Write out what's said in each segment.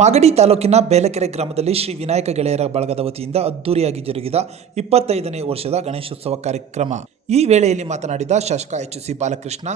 ಮಾಗಡಿ ತಾಲೂಕಿನ ಬೇಲಕೆರೆ ಗ್ರಾಮದಲ್ಲಿ ಶ್ರೀ ವಿನಾಯಕ ಗೆಳೆಯರ ಬಳಗದ ವತಿಯಿಂದ ಅದ್ದೂರಿಯಾಗಿ ಜರುಗಿದ ಇಪ್ಪತ್ತೈದನೇ ವರ್ಷದ ಗಣೇಶೋತ್ಸವ ಕಾರ್ಯಕ್ರಮ. ಈ ವೇಳೆಯಲ್ಲಿ ಮಾತನಾಡಿದ ಶಾಸಕ ಎಚ್ ಸಿ ಬಾಲಕೃಷ್ಣ,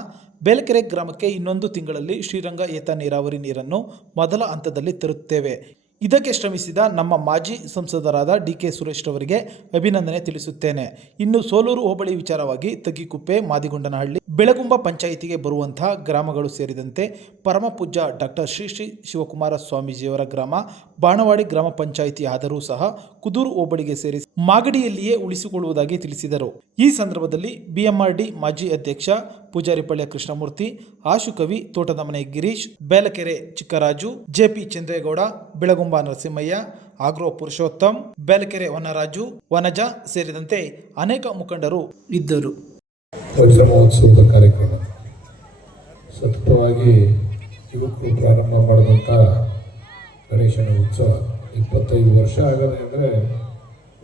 ಬೇಲಕೆರೆ ಗ್ರಾಮಕ್ಕೆ ಇನ್ನೊಂದು ತಿಂಗಳಲ್ಲಿ ಶ್ರೀರಂಗ ಏತ ನೀರಾವರಿ ನೀರನ್ನು ಮೊದಲ ಹಂತದಲ್ಲಿ ತರುತ್ತೇವೆ. ಇದಕ್ಕೆ ಶ್ರಮಿಸಿದ ನಮ್ಮ ಮಾಜಿ ಸಂಸದರಾದ ಡಿ ಕೆ ಸುರೇಶ್ ರವರಿಗೆ ಅಭಿನಂದನೆ ತಿಳಿಸುತ್ತೇನೆ. ಇನ್ನು ಸೋಲೂರು ಹೋಬಳಿ ವಿಚಾರವಾಗಿ ತಗ್ಗಿಕುಪ್ಪೆ, ಮಾದಿಗೊಂಡನಹಳ್ಳಿ, ಬೆಳಗುಂಬ ಪಂಚಾಯಿತಿಗೆ ಬರುವಂತಹ ಗ್ರಾಮಗಳು ಸೇರಿದಂತೆ ಪರಮಪೂಜ್ಯ ಡಾಕ್ಟರ್ ಶ್ರೀ ಶ್ರೀ ಶಿವಕುಮಾರ ಸ್ವಾಮೀಜಿಯವರ ಗ್ರಾಮ ಬಾಣವಾಡಿ ಗ್ರಾಮ ಪಂಚಾಯಿತಿ ಆದರೂ ಸಹ ಕುದೂರು ಹೋಬಳಿಗೆ ಸೇರಿಸಿ ಮಾಗಡಿಯಲ್ಲಿಯೇ ಉಳಿಸಿಕೊಳ್ಳುವುದಾಗಿ ತಿಳಿಸಿದರು. ಈ ಸಂದರ್ಭದಲ್ಲಿ ಬಿಎಂಆರ್ಡಿ ಮಾಜಿ ಅಧ್ಯಕ್ಷ ಪೂಜಾರಿಪಳ್ಳಿ ಕೃಷ್ಣಮೂರ್ತಿ ಆಶುಕವಿ ತೋಟದ ಮನೆ ಗಿರೀಶ್, ಬೇಲಕೆರೆ ಚಿಕ್ಕರಾಜು, ಜೆಪಿ ಚಂದ್ರೇಗೌಡ, ಬೆಳಗುಂಬ ನರಸಿಂಹಯ್ಯ, ಆಗ್ರೋ ಪುರುಷೋತ್ತಮ್, ಬೇಲಕೆರೆ ವನರಾಜು ವನಜ ಸೇರಿದಂತೆ ಅನೇಕ ಮುಖಂಡರು ಇದ್ದರು. ವಜ್ರಮಹೋತ್ಸವದ ಕಾರ್ಯಕ್ರಮ ಸತತವಾಗಿ ಇವತ್ತು ಪ್ರಾರಂಭ ಮಾಡಿದಂಥ ಗಣೇಶನ ಉತ್ಸವ. ಇಪ್ಪತ್ತೈದು ವರ್ಷ ಆಗದೆ ಅಂದರೆ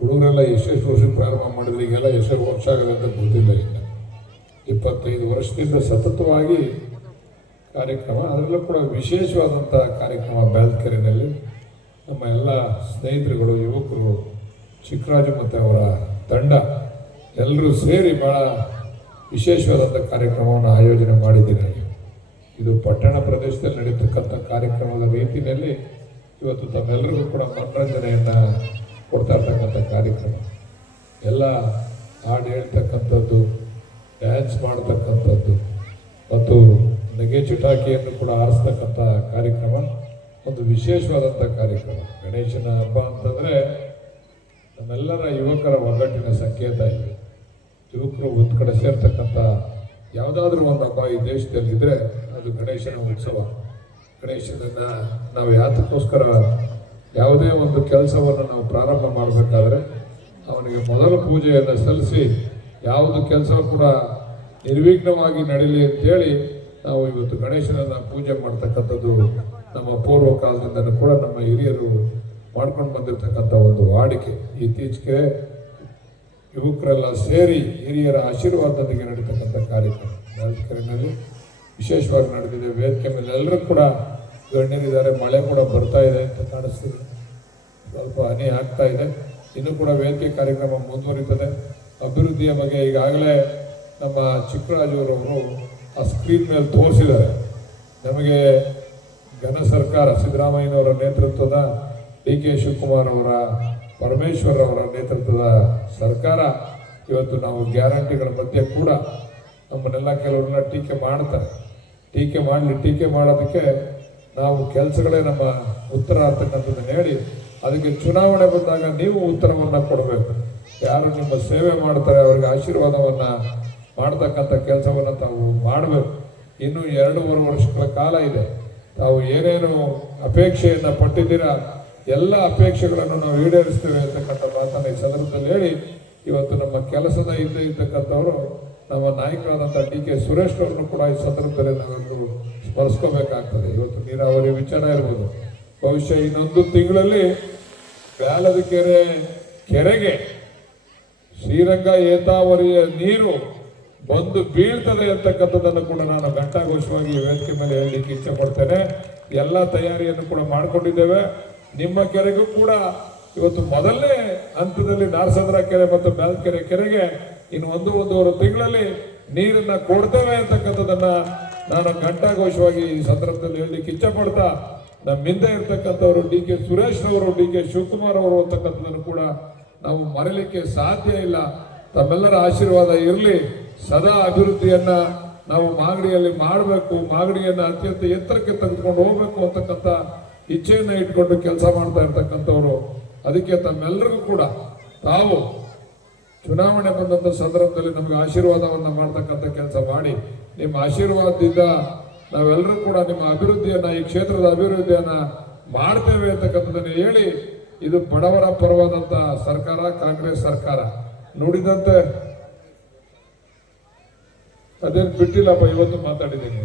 ಹುಡುಗರೆಲ್ಲ ಎಷ್ಟೆಷ್ಟು ವರ್ಷ ಪ್ರಾರಂಭ ಮಾಡಿದ್ರೆ, ಈಗೆಲ್ಲ ಎಷ್ಟೆಷ್ಟು ವರ್ಷ ಆಗದೆ ಅಂತ ಗೊತ್ತಿಲ್ಲ ಈಗ ಇಪ್ಪತ್ತೈದು ವರ್ಷದಿಂದ ಸತತವಾಗಿ ಕಾರ್ಯಕ್ರಮ, ಅದರಲ್ಲೂ ಕೂಡ ವಿಶೇಷವಾದಂಥ ಕಾರ್ಯಕ್ರಮ ಬ್ಯಾಲ್ಕೆರೆನಲ್ಲಿ ನಮ್ಮ ಎಲ್ಲ ಸ್ನೇಹಿತರುಗಳು, ಯುವಕರು, ಚಿಕ್ಕರಾಜು ಮತ್ತು ಅವರ ತಂಡ ಎಲ್ಲರೂ ಸೇರಿ ಭಾಳ ವಿಶೇಷವಾದಂಥ ಕಾರ್ಯಕ್ರಮವನ್ನು ಆಯೋಜನೆ ಮಾಡಿದ್ದೀನಿ. ಇದು ಪಟ್ಟಣ ಪ್ರದೇಶದಲ್ಲಿ ನಡೀತಕ್ಕಂಥ ಕಾರ್ಯಕ್ರಮದ ರೀತಿಯಲ್ಲಿ ಇವತ್ತು ತಮ್ಮೆಲ್ಲರಿಗೂ ಕೂಡ ಮನರಂಜನೆಯನ್ನು ಕೊಡ್ತಾ ಇರ್ತಕ್ಕಂಥ ಕಾರ್ಯಕ್ರಮ. ಎಲ್ಲ ಹಾಡು ಹೇಳ್ತಕ್ಕಂಥದ್ದು ಡ್ಯಾನ್ಸ್ ಮಾಡ್ತಕ್ಕಂಥದ್ದು, ಮತ್ತು ನಗೆ ಚಟಾಕಿಯನ್ನು ಕೂಡ ಆರಿಸ್ತಕ್ಕಂಥ ಕಾರ್ಯಕ್ರಮ, ಒಂದು ವಿಶೇಷವಾದಂಥ ಕಾರ್ಯಕ್ರಮ. ಗಣೇಶನ ಹಬ್ಬ ಅಂತಂದರೆ ನಮ್ಮೆಲ್ಲರ ಯುವಕರ ಒಗ್ಗಟ್ಟಿನ ಸಂಕೇತ ಇದೆ. ಯುವಕರು ಒಂದು ಕಡೆ ಸೇರ್ತಕ್ಕಂಥ ಯಾವುದಾದ್ರೂ ಒಂದು ಹಬ್ಬ ಈ ದೇಶದಲ್ಲಿದ್ದರೆ ಅದು ಗಣೇಶನ ಉತ್ಸವ. ಗಣೇಶನನ್ನು ನಾವು ಯಾತಕ್ಕೋಸ್ಕರ ಯಾವುದೇ ಒಂದು ಕೆಲಸವನ್ನು ನಾವು ಪ್ರಾರಂಭ ಮಾಡಬೇಕಾದ್ರೆ ಅವನಿಗೆ ಮೊದಲ ಪೂಜೆಯನ್ನು ಸಲ್ಲಿಸಿ ಯಾವುದು ಕೆಲಸ ಕೂಡ ನಿರ್ವಿಘ್ನವಾಗಿ ನಡೀಲಿ ಅಂತೇಳಿ ನಾವು ಇವತ್ತು ಗಣೇಶನನ್ನು ಪೂಜೆ ಮಾಡ್ತಕ್ಕಂಥದ್ದು ನಮ್ಮ ಪೂರ್ವ ಕಾಲದಿಂದಲೂ ಕೂಡ ನಮ್ಮ ಹಿರಿಯರು ಮಾಡ್ಕೊಂಡು ಬಂದಿರತಕ್ಕಂಥ ಒಂದು ವಾಡಿಕೆ. ಇತ್ತೀಚೆಗೆ ಯುವಕರೆಲ್ಲ ಸೇರಿ ಹಿರಿಯರ ಆಶೀರ್ವಾದದೊಂದಿಗೆ ನಡೀತಕ್ಕಂಥ ಕಾರ್ಯಕ್ರಮ. ವೇದಿಕೆಯಲ್ಲಿ ವಿಶೇಷವಾಗಿ ನಡೆದಿದೆ. ವೇದಿಕೆ ಮೇಲೆ ಎಲ್ಲರೂ ಕೂಡ ಗಣ್ಯರಿದ್ದಾರೆ. ಮಳೆ ಕೂಡ ಬರ್ತಾ ಇದೆ ಅಂತ ಕಾಣಿಸ್ತಿದೆ. ಸ್ವಲ್ಪ ಹನಿ ಆಗ್ತಾ ಇದೆ. ಇನ್ನೂ ಕೂಡ ವೇದಿಕೆ ಕಾರ್ಯಕ್ರಮ ಮುಂದುವರಿತದೆ. ಅಭಿವೃದ್ಧಿಯ ಬಗ್ಗೆ ಈಗಾಗಲೇ ನಮ್ಮ ಚಿಕ್ಕರಾಜುರವರು ಆ ಸ್ಕ್ರೀನ್ ಮೇಲೆ ತೋರಿಸಿದ್ದಾರೆ. ನಮಗೆ ಘನ ಸರ್ಕಾರ, ಸಿದ್ದರಾಮಯ್ಯನವರ ನೇತೃತ್ವದ ಡಿ ಕೆ ಶಿವಕುಮಾರ್ ಅವರ, ಪರಮೇಶ್ವರ್ ಅವರ ನೇತೃತ್ವದ ಸರ್ಕಾರ ಇವತ್ತು ನಾವು ಗ್ಯಾರಂಟಿಗಳ ಮಧ್ಯೆ ಕೂಡ ನಮ್ಮನ್ನೆಲ್ಲ ಕೆಲವರೆಲ್ಲ ಟೀಕೆ ಮಾಡ್ತಾರೆ. ಟೀಕೆ ಮಾಡಲಿ ಟೀಕೆ ಮಾಡೋದಕ್ಕೆ ನಾವು ಕೆಲಸಗಳೇ ನಮ್ಮ ಉತ್ತರ ಅಂತಕ್ಕಂಥದ್ದನ್ನು ಹೇಳಿ, ಅದಕ್ಕೆ ಚುನಾವಣೆ ಬಂದಾಗ ನೀವು ಉತ್ತರವನ್ನು ಕೊಡಬೇಕು. ಯಾರು ನಿಮ್ಮ ಸೇವೆ ಮಾಡ್ತಾರೆ, ಅವರಿಗೆ ಆಶೀರ್ವಾದವನ್ನು ಮಾಡ್ತಕ್ಕಂಥ ಕೆಲಸವನ್ನು ತಾವು ಮಾಡಬೇಕು. ಇನ್ನೂ ಎರಡೂವರೆ ವರ್ಷಗಳ ಕಾಲ ಇದೆ. ತಾವು ಏನೇನು ಅಪೇಕ್ಷೆಯನ್ನು ಪಟ್ಟಿದ್ದೀರಾ, ಎಲ್ಲ ಅಪೇಕ್ಷೆಗಳನ್ನು ನಾವು ಈಡೇರಿಸ್ತೇವೆ ಅಂತಕ್ಕಂಥ ಮಾತನ್ನು ಈ ಸಂದರ್ಭದಲ್ಲಿ ಹೇಳಿ, ಇವತ್ತು ನಮ್ಮ ಕೆಲಸದ ಹಿಂದೆ ಇರ್ತಕ್ಕಂಥವರು, ನಮ್ಮ ನಾಯಕರಾದಂಥ ಡಿ ಕೆ ಸುರೇಶ್ ಅವರನ್ನು ಕೂಡ ಈ ಸಂದರ್ಭದಲ್ಲಿ ನಾವೆಲ್ಲರೂ ಸ್ಮರಿಸ್ಕೋಬೇಕಾಗ್ತದೆ ಇವತ್ತು ನೀರಾವರಿ ವಿಚಾರ ಇರ್ಬೋದು. ಬಹುಶಃ ಇನ್ನೊಂದು ತಿಂಗಳಲ್ಲಿ ಬ್ಯಾಲದ ಕೆರೆ ಕೆರೆಗೆ ಶ್ರೀರಂಗ ಏತಾವರಿಯ ನೀರು ಬಂದು ಬೀಳ್ತದೆ ಅಂತಕ್ಕಂಥದ್ದನ್ನು ಕೂಡ ನಾನು ಘಂಟಾಘೋಷವಾಗಿ ವೇದಿಕೆ ಮೇಲೆ ಹೇಳಲಿಕ್ಕೆ ಇಚ್ಛೆ ಪಡ್ತೇನೆ. ಎಲ್ಲ ತಯಾರಿಯನ್ನು ಕೂಡ ಮಾಡಿಕೊಂಡಿದ್ದೇವೆ. ನಿಮ್ಮ ಕೆರೆಗೂ ಕೂಡ ಇವತ್ತು ಮೊದಲನೇ ಹಂತದಲ್ಲಿ ನಾರಸಂದ್ರ ಕೆರೆ ಮತ್ತು ಬ್ಯಾಲ್ಕೆರೆ ಕೆರೆಗೆ ಇನ್ನು ಒಂದು, ಒಂದೂವರೆ ತಿಂಗಳಲ್ಲಿ ನೀರನ್ನ ಕೊಡ್ತೇವೆ ಅಂತಕ್ಕಂಥದ್ದನ್ನ ನಾನು ಘಂಟಾಘೋಷವಾಗಿ ಈ ಸಂದರ್ಭದಲ್ಲಿ ಹೇಳಲಿಕ್ಕೆ ನಮ್ಮ ಹಿಂದೆ ಇರ್ತಕ್ಕಂಥವ್ರು ಡಿ ಕೆ ಸುರೇಶ್ ಅವರು ಡಿ ಕೆ ಶಿವಕುಮಾರ್ ಅವರು ಅಂತಕ್ಕಂಥದ್ದನ್ನು ಕೂಡ ನಾವು ಮರೆಯಲಿಕ್ಕೆ ಸಾಧ್ಯ ಇಲ್ಲ. ತಮ್ಮೆಲ್ಲರ ಆಶೀರ್ವಾದ ಇರಲಿ. ಸದಾ ಅಭಿವೃದ್ಧಿಯನ್ನ ನಾವು ಮಾಗಡಿಯಲ್ಲಿ ಮಾಡಬೇಕು, ಮಾಗಡಿಯನ್ನ ಅತ್ಯಂತ ಎತ್ತರಕ್ಕೆ ತೆಗೆದುಕೊಂಡು ಹೋಗ್ಬೇಕು ಅಂತಕ್ಕಂಥ ಇಚ್ಛೆಯನ್ನ ಇಟ್ಕೊಂಡು ಕೆಲಸ ಮಾಡ್ತಾ ಇರ್ತಕ್ಕಂಥವ್ರು. ಅದಕ್ಕೆ ತಮ್ಮೆಲ್ಲರಿಗೂ ಕೂಡ ತಾವು ಚುನಾವಣೆ ಬಂದಂಥ ಸಂದರ್ಭದಲ್ಲಿ ನಮಗೆ ಆಶೀರ್ವಾದವನ್ನು ಮಾಡ್ತಕ್ಕಂಥ ಕೆಲಸ ಮಾಡಿ, ನಿಮ್ಮ ಆಶೀರ್ವಾದದಿಂದ ನಾವೆಲ್ಲರೂ ಕೂಡ ನಿಮ್ಮ ಅಭಿವೃದ್ಧಿಯನ್ನ, ಈ ಕ್ಷೇತ್ರದ ಅಭಿವೃದ್ಧಿಯನ್ನ ಮಾಡ್ತೇವೆ ಅಂತಕ್ಕಂಥದ್ದನ್ನು ಹೇಳಿ, ಇದು ಬಡವರ ಪರವಾದಂಥ ಸರ್ಕಾರ, ಕಾಂಗ್ರೆಸ್ ಸರ್ಕಾರ. ನೋಡಿದಂತೆ ಅದೇನು ಬಿಟ್ಟಿಲ್ಲಪ್ಪ, ಇವತ್ತು ಮಾತಾಡಿದ್ದೀನಿ.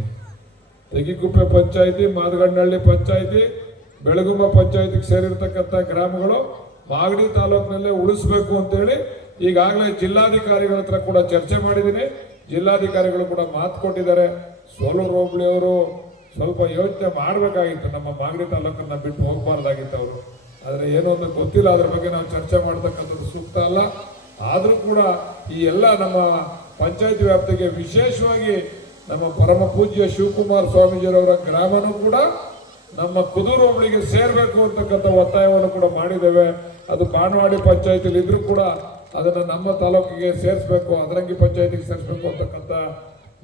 ತೆಗಿಕುಪ್ಪೆ ಪಂಚಾಯಿತಿ ಮಾದಗಂಡಹಳ್ಳಿ ಪಂಚಾಯಿತಿ ಬೆಳಗುಂಬ ಪಂಚಾಯಿತಿಗೆ ಸೇರಿರ್ತಕ್ಕಂಥ ಗ್ರಾಮಗಳು ಮಾಗಡಿ ತಾಲೂಕಿನಲ್ಲೇ ಉಳಿಸ್ಬೇಕು ಅಂತೇಳಿ ಈಗಾಗಲೇ ಜಿಲ್ಲಾಧಿಕಾರಿಗಳ ಹತ್ರ ಕೂಡ ಚರ್ಚೆ ಮಾಡಿದ್ದೀನಿ. ಜಿಲ್ಲಾಧಿಕಾರಿಗಳು ಕೂಡ ಮಾತು ಕೊಟ್ಟಿದ್ದಾರೆ. ಸೋಲೂರು ಹೋಬಳಿ ಅವರು ಸ್ವಲ್ಪ ಯೋಚನೆ ಮಾಡಬೇಕಾಗಿತ್ತು. ನಮ್ಮ ಮಾಗಡಿ ತಾಲೂಕನ್ನು ಬಿಟ್ಟು ಹೋಗಬಾರ್ದಾಗಿತ್ತು ಅವರು. ಆದರೆ ಏನೋ ಒಂದು ಗೊತ್ತಿಲ್ಲ. ಅದ್ರ ಬಗ್ಗೆ ನಾವು ಚರ್ಚೆ ಮಾಡ್ತಕ್ಕಂಥದ್ದು ಸೂಕ್ತ ಅಲ್ಲ. ಆದರೂ ಕೂಡ ಈ ಎಲ್ಲ ನಮ್ಮ ಪಂಚಾಯತ್ ವ್ಯಾಪ್ತಿಗೆ ವಿಶೇಷವಾಗಿ ನಮ್ಮ ಪರಮ ಪೂಜ್ಯ ಶಿವಕುಮಾರ್ ಸ್ವಾಮೀಜಿಯವರ ಗ್ರಾಮನೂ ಕೂಡ ನಮ್ಮ ಕುದೂರು ಹೋಬಳಿಗೆ ಸೇರಬೇಕು ಅಂತಕ್ಕಂಥ ಒತ್ತಾಯವನ್ನು ಕೂಡ ಮಾಡಿದ್ದೇವೆ. ಅದು ಬಾಣವಾಡಿ ಪಂಚಾಯತಿಲಿ ಇದ್ರೂ ಕೂಡ ಅದನ್ನ ನಮ್ಮ ತಾಲೂಕಿಗೆ ಸೇರಿಸಬೇಕು, ಅದರಂಗಿ ಪಂಚಾಯತಿಗೆ ಸೇರಿಸಬೇಕು ಅಂತಕ್ಕಂಥ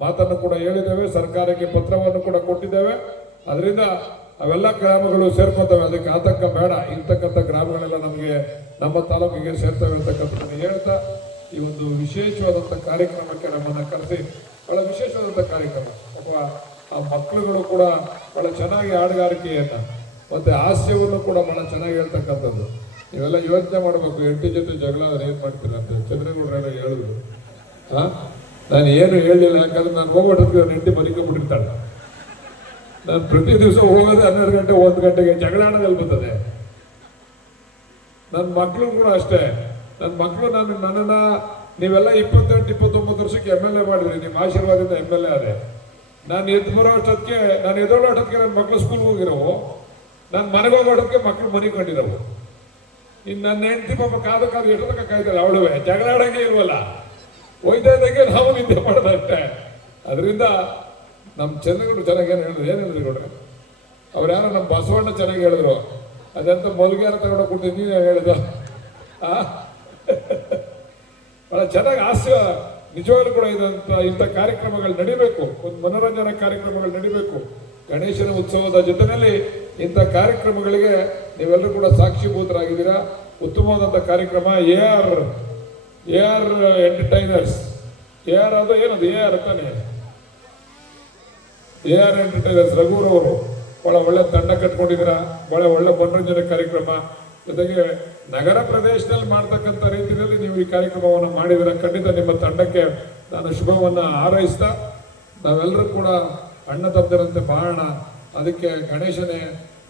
ಮಾತನ್ನು ಕೂಡ ಹೇಳಿದ್ದೇವೆ, ಸರ್ಕಾರಕ್ಕೆ ಪತ್ರವನ್ನು ಕೂಡ ಕೊಟ್ಟಿದ್ದೇವೆ. ಅದರಿಂದ ಅವೆಲ್ಲ ಗ್ರಾಮಗಳು ಸೇರ್ಕೊತವೆ, ಅದಕ್ಕೆ ಆತಂಕ ಬೇಡ. ಇರ್ತಕ್ಕಂಥ ಗ್ರಾಮಗಳೆಲ್ಲ ನಮಗೆ ನಮ್ಮ ತಾಲೂಕಿಗೆ ಸೇರ್ತವೆ ಅಂತಕ್ಕಂಥದ್ದನ್ನು ಹೇಳ್ತಾ, ಈ ಒಂದು ವಿಶೇಷವಾದಂಥ ಕಾರ್ಯಕ್ರಮಕ್ಕೆ ನಮ್ಮನ್ನು ಕರೆಸಿ, ಬಹಳ ವಿಶೇಷವಾದಂಥ ಕಾರ್ಯಕ್ರಮ. ಅಥವಾ ಆ ಮಕ್ಕಳುಗಳು ಕೂಡ ಬಹಳ ಚೆನ್ನಾಗಿ ಹಾಡುಗಾರಿಕೆಯನ್ನು ಮತ್ತು ಹಾಸ್ಯವನ್ನು ಕೂಡ ಬಹಳ ಚೆನ್ನಾಗಿ ಹೇಳ್ತಕ್ಕಂಥದ್ದು. ನೀವೆಲ್ಲ ಯೋಚನೆ ಮಾಡಬೇಕು. ಎಂಟು ಜೊತೆ ಜಗಳ ಅವ್ರು ಏನ್ ಮಾಡ್ತೀರಾ ಅಂತ ಚಂದ್ರಗೌಡರೆಲ್ಲ ಹೇಳಿದ್ರು. ಹಾ ನಾನು ಏನು ಹೇಳಿಲ್ಲ, ಯಾಕಂದ್ರೆ ನಾನು ಹೋಗೋಟಕ್ಕೆ ಅವ್ರು ಹೆಂಡತಿ ಮಲಿಕೊಂಡ್ಬಿಟ್ಟಿರ್ತಾಳೆ ನಾನು ಪ್ರತಿ ದಿವಸ ಹೋಗೋದು ಹನ್ನೆರಡು ಗಂಟೆ, ಒಂದು ಗಂಟೆಗೆ ಜಗಳ ಆಡೋದಲ್ಲಿ ಬರ್ತದೆ. ನನ್ನ ಮಕ್ಕಳು ಕೂಡ ಅಷ್ಟೇ. ನನ್ನ ಮಕ್ಕಳು ನಾನು ನನ್ನನ್ನ ನೀವೆಲ್ಲ ಇಪ್ಪತ್ತೆಂಟು, ಇಪ್ಪತ್ತೊಂಬತ್ತು ವರ್ಷಕ್ಕೆ ಎಂ ಎಲ್ ಎ ಮಾಡಿದ್ರಿ. ನಿಮ್ಮ ಆಶೀರ್ವಾದದಿಂದ ಎಂ ಎಲ್ ಎ ನಾನು ಎದ್ದು ಬರೋ ಅಷ್ಟೊತ್ತಿಗೆ, ನಾನು ಎದೋಳೋ ಅಷ್ಟೊತ್ತಿಗೆ ನನ್ನ ಮಕ್ಕಳು ಸ್ಕೂಲ್ಗೆ ಹೋಗಿರೋವು. ನಾನು ಮನೆಗೆ ಹೋಗೋಟಕ್ಕೆ ಮಕ್ಕಳು ಮನೆ ಕಂಡಿರೋವು ಇನ್ನು ನನ್ನ ಹೆಂಡತಿ ಪಾಪ ಕಾದು ಕಾದು ಎಷ್ಟು ತನಕ ಕಾಯ್ತಾರೆ ಅವಳುವೆ ಜಗಳ ಆಡಂಗೆ ಇಲ್ವಲ್ಲ? ಒಯ್ದಂಗೆ ಇದ್ದಂಗೆ ನಾವು ನಿದ್ದೆ ಮಾಡೋದಷ್ಟೇ ಅದರಿಂದ ನಮ್ಮ ಚಂದ್ರಗೌಡ ಚೆನ್ನಾಗಿ ಏನು ಹೇಳಿದ್ರು? ಏನು ಹೇಳಿದ್ರು ಗೌಡ್ರೆ? ಅವ್ರು ಯಾರೋ ನಮ್ಮ ಬಸವಣ್ಣ ಚೆನ್ನಾಗಿ ಹೇಳಿದ್ರು. ಅದಂತ ಮಲ್ಗ್ಯಾರ ತಗೊಂಡು ಕೊಡ್ತೀನಿ ನೀನು ಹೇಳಿದ ಆ? ಚೆನ್ನಾಗಿ ಹಾಸ್ಯ, ನಿಜವಾಗ್ಲೂ ಕೂಡ ಇದಂತ ಇಂಥ ಕಾರ್ಯಕ್ರಮಗಳು ನಡಿಬೇಕು. ಒಂದು ಮನೋರಂಜನಾ ಕಾರ್ಯಕ್ರಮಗಳು ನಡಿಬೇಕು. ಗಣೇಶನ ಉತ್ಸವದ ಜೊತೆಯಲ್ಲಿ ಇಂಥ ಕಾರ್ಯಕ್ರಮಗಳಿಗೆ ನೀವೆಲ್ಲರೂ ಕೂಡ ಸಾಕ್ಷಿಭೂತರಾಗಿದ್ದೀರಾ? ಉತ್ತಮವಾದಂಥ ಕಾರ್ಯಕ್ರಮ. A R A R entertainers. A R ಅದು ಏನದು? ಎ ಆರ್ ತಾನೆ? ಎ ಆರ್ ಎಂಟರ್ಟೈನರ್ಸ್ ರಘುರವರು ಬಹಳ ಒಳ್ಳೆ ತಂಡ ಕಟ್ಕೊಂಡಿದ್ದೀರಾ? ಬಹಳ ಒಳ್ಳೆ ಮನೋರಂಜನೆ ಕಾರ್ಯಕ್ರಮ. ಜೊತೆಗೆ ನಗರ ಪ್ರದೇಶದಲ್ಲಿ ಮಾಡ್ತಕ್ಕಂಥ ರೀತಿಯಲ್ಲಿ ನೀವು ಈ ಕಾರ್ಯಕ್ರಮವನ್ನು ಮಾಡಿದರೆ ಖಂಡಿತ ನಿಮ್ಮ ತಂಡಕ್ಕೆ ನಾನು ಶುಭವನ್ನು ಹಾರೈಸ್ತಾ, ನಾವೆಲ್ಲರೂ ಕೂಡ ಅಣ್ಣ ತಂದರಂತೆ ಬಾಳೋಣ ಅದಕ್ಕೆ ಗಣೇಶನೇ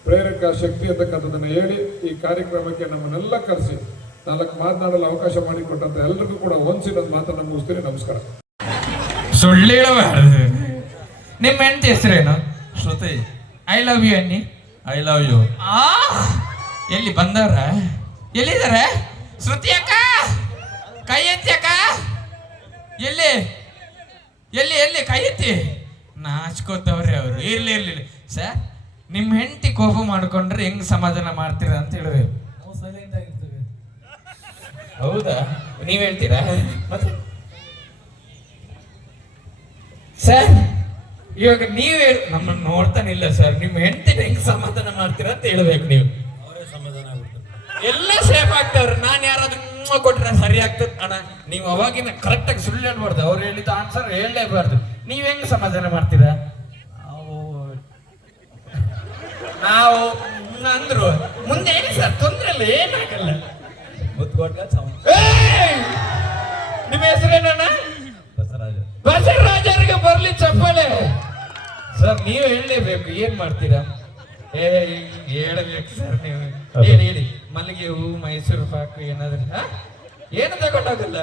ಪ್ರೇರಕ ಶಕ್ತಿ ಅಂತಕ್ಕಂಥದ್ದನ್ನು ಹೇಳಿ ಈ ಕಾರ್ಯಕ್ರಮಕ್ಕೆ ನಮ್ಮನ್ನೆಲ್ಲ ಕರೆಸಿ ನಾಲ್ಕು ಮಾತನಾಡಲು ಅವಕಾಶ ಮಾಡಿಕೊಟ್ಟಂತ ಎಲ್ರಿಗೂ ಕೂಡ ಒಂದ್ಸಿ ನನ್ನ ಮಾತನ್ನು ಮುಗಿಸ್ತೀನಿ. ನಮಸ್ಕಾರ. ಸುಳ್ಳೇಳಬಾರದು ನಿಮ್ಮ ಹೆಂಡತಿ ಹೆಸರೇನು? ಶ್ರುತಿ. ಐ ಲವ್ ಯು ಅನ್ನಿ? ಐ ಲವ್ ಯು ಆ? ಎಲ್ಲಿ ಬಂದವ್ರ? ಎಲ್ಲಿದ್ದಾರೆ? ಶ್ರುತಿ ಅಕ್ಕ? ಕೈ ಎತ್ತಿ ಅಕ್ಕ? ಎಲ್ಲಿ? ಎಲ್ಲಿ ಎಲ್ಲಿ ಕೈ ಎತ್ತಿ? ನಾಚ್ಕೋತವ್ರೆ ಅವರು. ಇರ್ಲಿ ಇರ್ಲಿ ಇರ್ಲಿ. ಸರ್ ನಿಮ್ಮ ಹೆಂಡತಿ ಕೋಪ ಮಾಡ್ಕೊಂಡ್ರೆ ಹೆಂಗ್ ಸಮಾಧಾನ ಮಾಡ್ತೀರಾ ಅಂತ ಹೇಳ್ಬೇಕು ಹೌದಾ? ನೀವ್ ಹೇಳ್ತೀರಾ? ಮತ್ತೆ? ಸರ್ ಇವಾಗ ನೀವ್ ಹೇಳ ನಮ್ಮನ್ನ ನೋಡ್ತಾನಿಲ್ಲ ಸರ್ ನಿಮ್ ಹೆಂಡತಿ ಹೆಂಗ್ ಸಮಾಧಾನ ಮಾಡ್ತೀರಾ ಅಂತ ಹೇಳ್ಬೇಕು ನೀವು. ಎಲ್ಲ ಸೇಫ್ ಆಗ್ತಾವ್ರ ನಾನ್ ಯಾರಾದ್ರೂ ಕೊಟ್ರೆ ಸರಿ ಆಗ್ತದ? ಅಣ್ಣ ನೀವು ಅವಾಗಿನ ಕರೆಕ್ಟ್ ಆಗಿ ಸುಳ್ಳು ಹೇಳ್ಬಾರ್ದು. ಅವ್ರು ಹೇಳಿದ ಆನ್ಸರ್ ಹೇಳಲೇಬಾರ್ದು. ನೀವ್ ಹೆಂಗ್ ಸಮಾಧಾನ ಮಾಡ್ತೀರಾ? ನಾವು ಅಂದ್ರು ಮುಂದೆ ಹೇಳಿ ಸರ್? ತೊಂದ್ರೆ ಇಲ್ಲ ಏನಾಗಲ್ಲ! ನಿಮ್ಮ ಹೆಸರೇನಣ್ಣ ಬಸವರಾಜರಿಗೆ ಬರ್ಲಿ ಚಪ್ಪಾಳೆ. ಸರ್ ನೀವು ಹೇಳಲೇಬೇಕು ಏನ್ ಮಾಡ್ತೀರಾ? ಏ ಹೇಳಬೇಕು ಸರ್ ನೀವು. ಹೇಳಿ ಹೇಳಿ. ಮಲ್ಲಿಗೆ ಹೂ ಮೈಸೂರು ಪಾಕು ಏನಾದ್ರೂ ಏನು ತಗೊಂಡೋಗಲ್ಲ?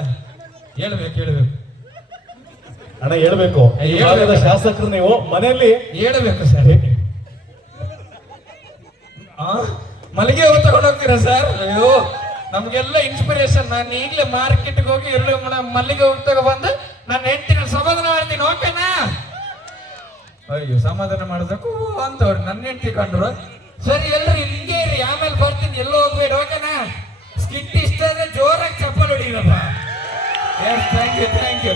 ಹೇಳ್ಬೇಕು ಹೇಳ್ಬೇಕು. ಅಣ್ಣ ಹೇಳ್ಬೇಕು. ಶಾಸಕರು ನೀವು ಮನೆಯಲ್ಲಿ ಹೇಳ್ಬೇಕು ಸರ್? ಮಲ್ಲಿಗೆ ಹೂ ತಗೊಂಡೋಗ್ತೀರಾ ಸರ್? ಅಯ್ಯೋ, ನಮ್ಗೆಲ್ಲ ಇನ್ಸ್ಪಿರೇಷನ್ ನಾನು ಈಗಲೇ ಮಾರ್ಕೆಟ್ಗೆ ಹೋಗಿ ಎರಡು ಮಲ್ಲಿಗೆ ಹೂ ತಗೊಬಂದು ನಾನು ಹೆಂಡತಿನ ಸಮಾಧಾನ ಮಾಡ್ತೀನಿ ಓಕೆನಾ ಅಯ್ಯೋ, ಸಮಾಧಾನ ಮಾಡೋದಕ್ಕೂ ಅಂತವ್ರು ನನ್ನ ಹೆಂಡತಿ ಕಂಡ್ರು. ಸರಿ ಎಲ್ಲರೂ ಹಿಂಗೆ ಇರಿ, ಆಮೇಲೆ ಬರ್ತೀನಿ. ಎಲ್ಲೋ ಹೋಗ್ಬೇಡಿ ಓಕೆನಾ ಸ್ಕಿಟ್ ಇಷ್ಟ ಜೋರಾಗಿ ಚಪ್ಪಲ್ ಹೊಡಿರಪ್ಪ ಥ್ಯಾಂಕ್ ಯು ಥ್ಯಾಂಕ್ ಯು